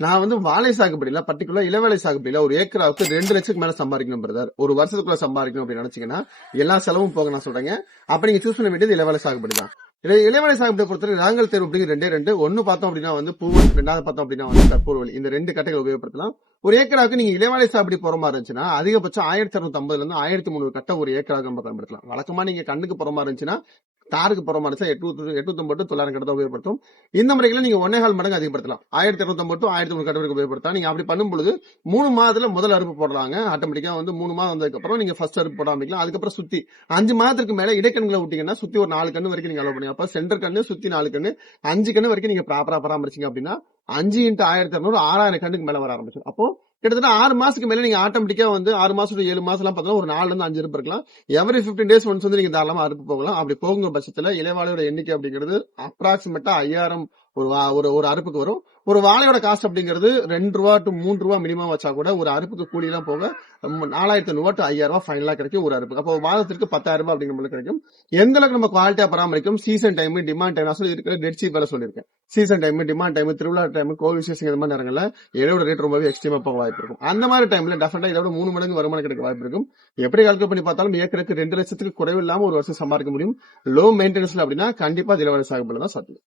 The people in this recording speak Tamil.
நான் வாழை சாகுபடியில பர்டிகுலர் இளவேலை சாகுபடியில ஒரு ஏக்கராவுக்கு 2 லட்சத்துக்கு மேல சம்பாதிக்கணும் பிரதர். ஒரு வருஷத்துக்குள்ள சம்பாதிக்கணும் அப்படின்னு நினைச்சீங்கன்னா எல்லா செலவும் போக நான் சொல்றேங்க. அப்ப நீங்க சூஸ் பண்ண வேண்டியது இளவேலை சாகுபடி தான். இளவேலை சாகுபடியை பொறுத்தவரை ராங்கல் தேர்வு அப்படிங்கிற 2 ஒன்னு பார்த்தோம் அப்படின்னா பூவன், 2வது பார்த்தோம் அப்படின்னா கற்பூரவள்ளி. இந்த 2 கட்டைகள் உபயோகப்படுத்தலாம். ஒரு ஏக்கராவுக்கு நீங்க இளவேலை சாகுபடி போற மாதிரி இருந்துச்சுன்னா அதிகபட்சம் 1650 இருந்து 1300 கட்டை ஒரு ஏக்கராக நம்ம பயன்படுத்தலாம். வழக்கமா நீங்க கண்ணுக்கு போற மாதிரி இருந்துச்சுன்னா தாருக்கு போற மாதிரி 850 900 கட்டை உபயோகப்படுத்தும். இந்த முறைகளை நீங்க 1.25 மடங்கு அதிகப்படுத்தலாம். 1250 1300 கட்டை வரைக்கும் உபயோகப்படுத்தலாம். நீங்க அப்படி பண்ணும்பொழுது 3 மாதத்துல முதல் அறுப்பு போடலாங்க. ஆட்டோமேட்டிக்கா 3 மாதம் வந்ததுக்கு அப்புறம் நீங்க ஃபர்ஸ்ட் அறுப்பு போட ஆரம்பிக்கலாம். அதுக்கப்புறம் சுத்தி 5 மாதத்துக்கு மேல இடைக்கண்களை விட்டீங்கன்னா சுத்தி ஒரு 4 கண்ணு வரைக்கும் நீங்க அலோ பண்ணி, அப்ப சென்டர் கண்ணு சுத்தி 4 கண்ணு 5 கண்ணு வரைக்கும் நீங்க ப்ராப்பரா பராமரிச்சீங்க அப்படின்னா 5 × 1200 6000 கண்ணுக்கு மேல வர ஆரம்பிச்சு. அப்போ கிட்டத்தட்ட 6 மாசத்துக்கு மேல நீங்க ஆட்டோமேட்டிக்கா 6 மாசம் 7 மாசம் எல்லாம் பார்த்தா ஒரு 4 இருந்து 5 அறுப்பு இருக்கலாம். எவரி 15 days ஒன்ஸ் நீங்க தாராளமா அறுப்பு போகலாம். அப்படி போகுங்க பட்சத்துல இலைவாழையோட எண்ணிக்கை அப்படிங்கிறது அப்ராக்சிமேட்டா 5000 ஒரு அறுப்புக்கு வரும். ஒரு வாழையோட காஸ்ட் அப்படிங்கிறது ₹2 to ₹3 மினிமம் வச்சா கூட ஒரு அறுப்புக்கு கூலி எல்லாம் போக 4500 to 5000 ஃபைனலா கிடைக்கும் ஒரு அறுப்பு. அப்போ மாதத்திற்கு ₹10,000 அப்படிங்கிற கிடைக்கும். எந்த அளவுக்கு நம்ம குவாலிட்டியா பராமரிக்கும், சீசன் டைம், டிமாண்ட் டைம் இருக்கிற டெட் சீப் வேலை சொல்லியிருக்கேன். சீசன் டைம், டிமாண்ட் டைம், திருவிழா டைம், கோவில் விசேஷம் இந்த மாதிரி நேரங்கள்ல இலையோட ரேட் ரொம்பவே எக்ஸ்ட்ரீமா போக வாய்ப்பு இருக்கும். அந்த மாதிரி டைம்ல டெஃபினட்டா இதோட 3 மடங்கு வருமானம் கிடைக்க வாய்ப்பு இருக்கும். எப்படி கால்குலேட் பண்ணி பார்த்தாலும் ஏக்கருக்கு 2 லட்சத்துக்கு குறைவு இல்லாம ஒரு வருஷம் சம்பாதிக்க முடியும். லோ மெயின்டெனன்ஸ்ல அப்படின்னா கண்டிப்பா இளவேலை சாகுபடி தான் சாத்தியம்.